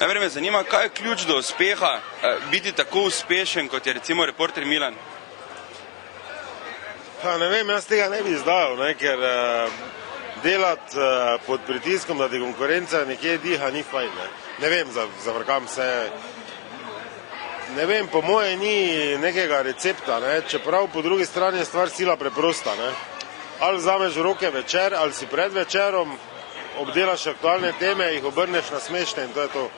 Najprej me zanima, kaj je ključ do uspeha, biti tako uspešen, kot je recimo Reporter Milan? Ne vem, jaz tega ne bi izdajal, ker delati pod pritiskom, da ti konkurenca nekje diha, ni fajn. Ne vem, zavrkam se. Ne vem, po moje ni nekega recepta, čeprav po drugi strani je stvar sila preprosta. Ali vzameš v roke večer, ali si pred večerom, obdelaš aktualne teme, jih obrneš na smešne in to je to.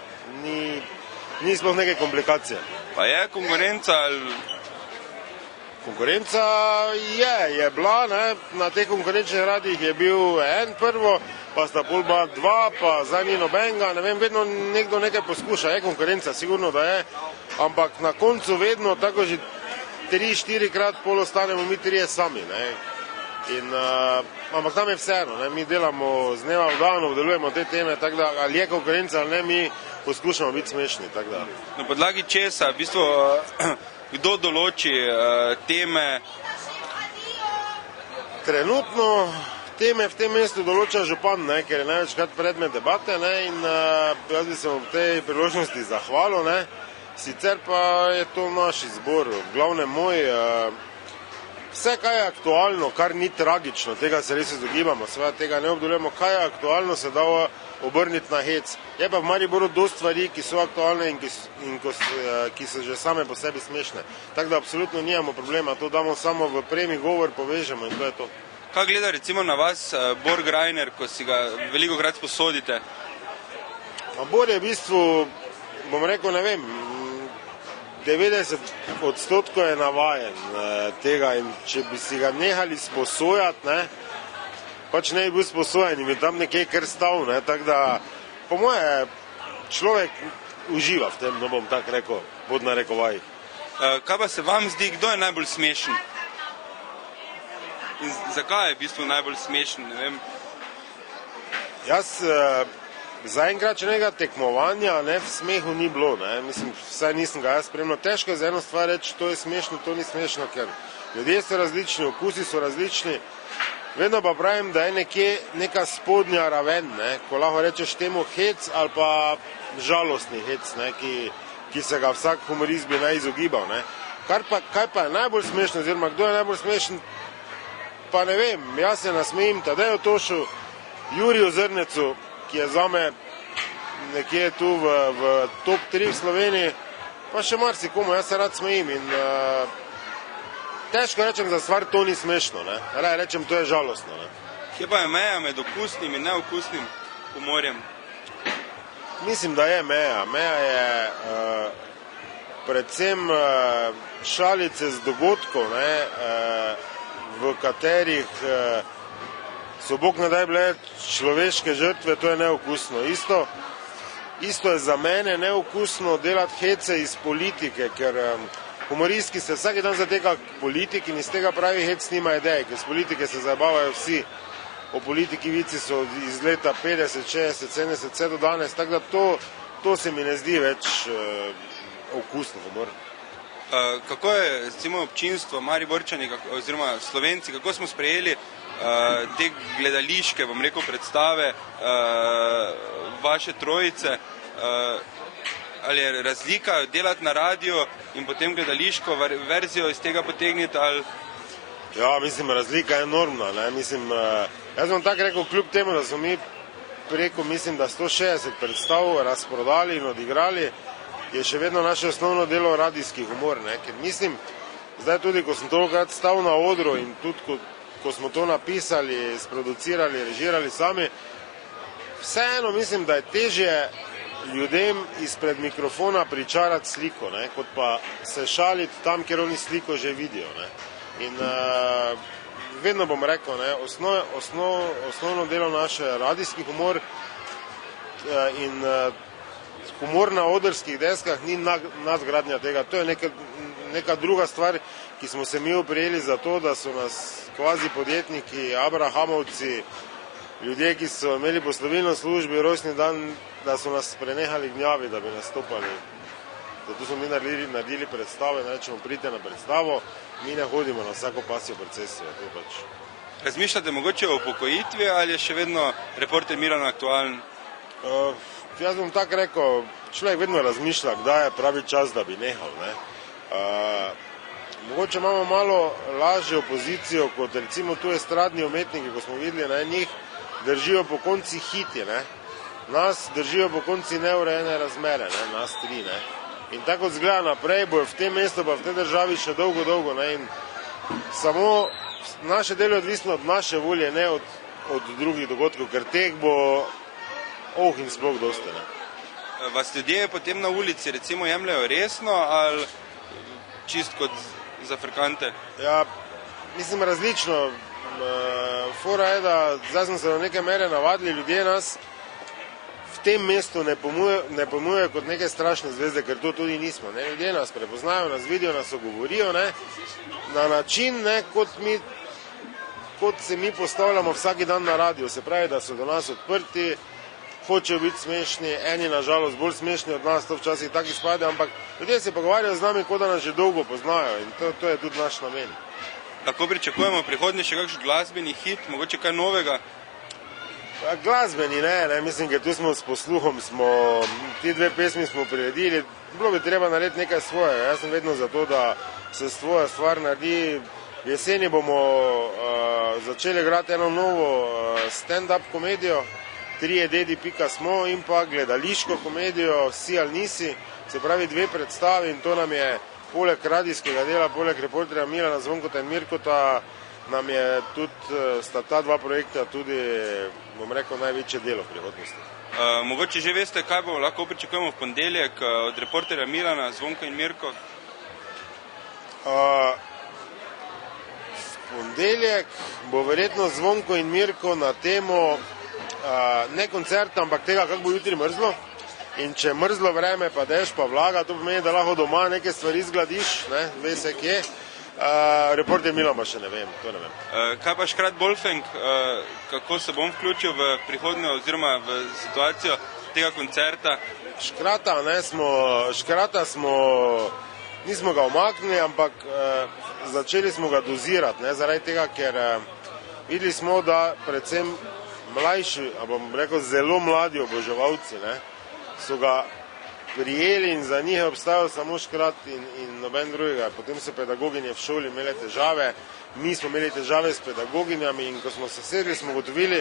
Ni sploh neke komplikacije. Pa je konkurenca ali... Konkurenca je bila, na teh konkurenčnih radijih je bil en prvo, pa sta pol bila dva, pa zdaj ni nobenega, ne vem, vedno nekdo nekaj poskuša, je konkurenca, sigurno da je, ampak na koncu vedno, tako že 3-4 krat pol ostanemo mi trije sami, ampak tam je vseeno, mi delamo z dneva v dan, obdelujemo te teme, tako da ali je konkurenca ali ne, mi poskušamo biti smešni, tako da. Na podlagi česa, v bistvu, kdo določi teme? Trenutno teme v tem mestu določa župan, ker je največkrat predmet debate in jaz bi se v tej priložnosti zahvalil, sicer pa je to naš izbor, v glavnem moj, vse kaj je aktualno, kar ni tragično, tega se res izogibamo, seveda tega ne obdelujemo, kaj je aktualno se da obrniti na hec. Je pa v Mariboru dosti stvari, ki so aktualne in ki so že same po sebi smešne. Tako da absolutno nimamo problema, to damo samo v premi govor, povežemo in to je to. Kaj gleda recimo na vas Bor Grajner, ko si ga velikokrat sposodite? Bor je v bistvu, bom rekel, ne vem, 90% je navajen tega in če bi si ga nehali sposojati, pač ne bi bil sposojen in bi tam nekje kar stal, tako da po moje človek uživa v tem, bom tako rekel, pod narekovajih. Kaj pa se vam zdi, kdo je najbolj smešen? In zakaj je v bistvu najbolj smešen, ne vem? Jaz zaenkrat če nekega tekmovanja v smehu ni bilo, mislim, vsaj nisem ga jaz spremljal. Težko je za eno stvar reči, to je smešno, to ni smešno, ker ljudje so različni, okusi so različni. Vedno pa pravim, da je nekje neka spodnja raven, ko lahko rečeš temu hec ali pa žalostni hec, ki se ga vsak humorist bi naj izogibal. Kaj pa je najbolj smešno, oziroma kdo je najbolj smešen, pa ne vem, jaz se nasmejim Tadeju Tošu, Juriju Zrnecu, ki je zame nekje tu v top 3 v Sloveniji, pa še marsikomu, jaz se rad smejim in težko rečem za stvar, to ni smešno, raj rečem, to je žalostno. Kje pa je meja med okusnim in neokusnim humorjem? Mislim, da je meja. Meja je predvsem šalice z dogodkov, v katerih so bog ne daj bile človeške žrtve, to je neokusno. Isto je za mene neokusno delati hece iz politike, ker humoristki se vsak dan zateka k politiki in iz tega pravi hec nima ideje, ker z politike se zabavajo vsi. O politiki vici so iz leta 50, 60, 70, vse do danes, tako da to se mi ne zdi več okusno humor. Kako je recimo občinstvo, Mariborčani oziroma Slovenci, kako smo sprejeli te gledališke, bom rekel, predstave vaše trojice? Ali je razlika delati na radio in potem gledališko verzijo iz tega potegniti? Ja, mislim, razlika je enormna. Mislim, jaz bom tako rekel, kljub temu, da smo mi preko, mislim, da 160 predstav razprodali in odigrali, je še vedno naše osnovno delo radijski humor. Ker mislim, zdaj tudi, ko sem tolikrat stal na odru in tudi, ko smo to napisali, sproducirali, režirali sami, vseeno mislim, da je težje ljudem izpred mikrofona pričarati sliko, kot pa se šaliti tam, kjer oni sliko že vidijo. In vedno bom rekel, osnovno delo naše radijski humor in humor na odrskih deskah ni nadgradnja tega. To je neka druga stvar, ki smo se mi oprijeli za to, da so nas kvazi podjetniki, abrahamovci, ljudje, ki so imeli poslovilno službi, rojstni dan, da so nas prenehali gnjavi, da bi nastopali. Zato smo mi naredili predstave, rečemo, pridite na predstavo, mi ne hodimo na vsako pasjo procesijo. Razmišljate mogoče o upokojitvi ali je še vedno Reporter Milan aktualen? Jaz bom tako rekel, človek vedno razmišlja, kdaj je pravi čas, da bi nehal. Ne. Mogoče imamo malo lažjo pozicijo, kot recimo tu estradni umetniki, ko smo videli, ne, njih držijo po konci hiti, ne. Nas držijo po konci neurejene razmere, ne, nas tri. Ne. In tako zgleda naprej, bojo v tem mestu pa v tej državi še dolgo, dolgo. Ne. In samo naše delo je odvisno od naše volje, ne od drugih dogodkov, ker teh bo in sploh dosti. Ne. Vas ljudje potem na ulici recimo jemljajo resno ali čist kot zafrkante? Ja, mislim različno. Fora je, da zdaj smo se do neke mere navadili, ljudje nas v tem mestu ne pojmujejo kot neke strašne zvezde, ker to tudi nismo. Ne. Ljudje nas prepoznajo, nas vidijo, nas ogovorijo, ne, na način, ne, kot se mi postavljamo vsaki dan na radiju. Se pravi, da so do nas odprti, hočejo biti smešni, eni nažalost bolj smešni od nas, to včasih tako izpade, ampak ljudje se pogovarjajo z nami, kot da nas že dolgo poznajo in to je tudi naš namen. Lahko pričakujemo v prihodnje še kakšen glasbeni hit, mogoče kaj novega? Glasbeni ne, mislim, ker tu smo s posluhom, ti dve pesmi smo priredili, bilo bi treba narediti nekaj svojega. Jaz sem vedno za to, da se svoja stvar naredi. V jeseni bomo začeli igrati eno novo stand-up komedijo, Trije dedi pika smo, in pa gledališko komedijo Si ali nisi, se pravi dve predstavi, in to nam je poleg radijskega dela, poleg reporterja Milana Zvonkota in Mirkota, nam je tudi, sta ta dva projekta tudi, bom rekel, največje delo v prihodnosti. Mogoče že veste, kaj bo lahko pričakujemo v ponedeljek od reporterja Milana, Zvonko in Mirko? V ponedeljek bo verjetno Zvonko in Mirko na temo ne koncerta, ampak tega, kako bo jutri mrzlo. In če mrzlo vreme, pa dež, pa vlaga, to pomeni, da lahko doma neke stvari zgladiš, ne, ve se kje. Reporter Milan pa še ne vem, to ne vem. Kaj pa Škrat Bolfenk, kako se bom vključil v prihodnjo oziroma v situacijo tega koncerta? Škrata nismo ga omaknili, ampak začeli smo ga dozirati, ne, zaradi tega, ker videli smo, da predvsem mlajši, a bom rekel zelo mladi oboževalci, ne, so ga prijeli in za njih je obstajal samo Škrat in noben drugega. Potem so pedagoginje v šoli imeli težave, mi smo imeli težave s pedagoginjami in ko smo se sedli, smo ugotovili,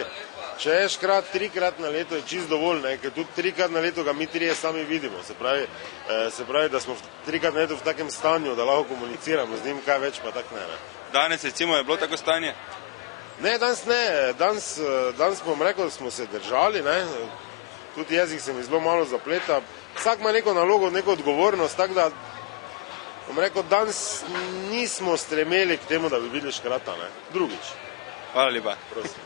če je Škrat 3-krat na leto, je čist dovolj, ne, ker tudi 3-krat na leto ga mi trije sami vidimo. Se pravi, da smo 3-krat na leto v takem stanju, da lahko komuniciramo z njim, kaj več pa tak ne. Danes recimo je bilo tako stanje? Ne, danes ne. Danes bom rekel, da smo se držali, ne. Tudi jezik se mi zelo malo zapleta. Vsak ima neko nalogo, neko odgovornost, tako da bom rekel, danes nismo stremeli k temu, da bi videli Škrata, ne. Drugič. Hvala lepa. Prosim.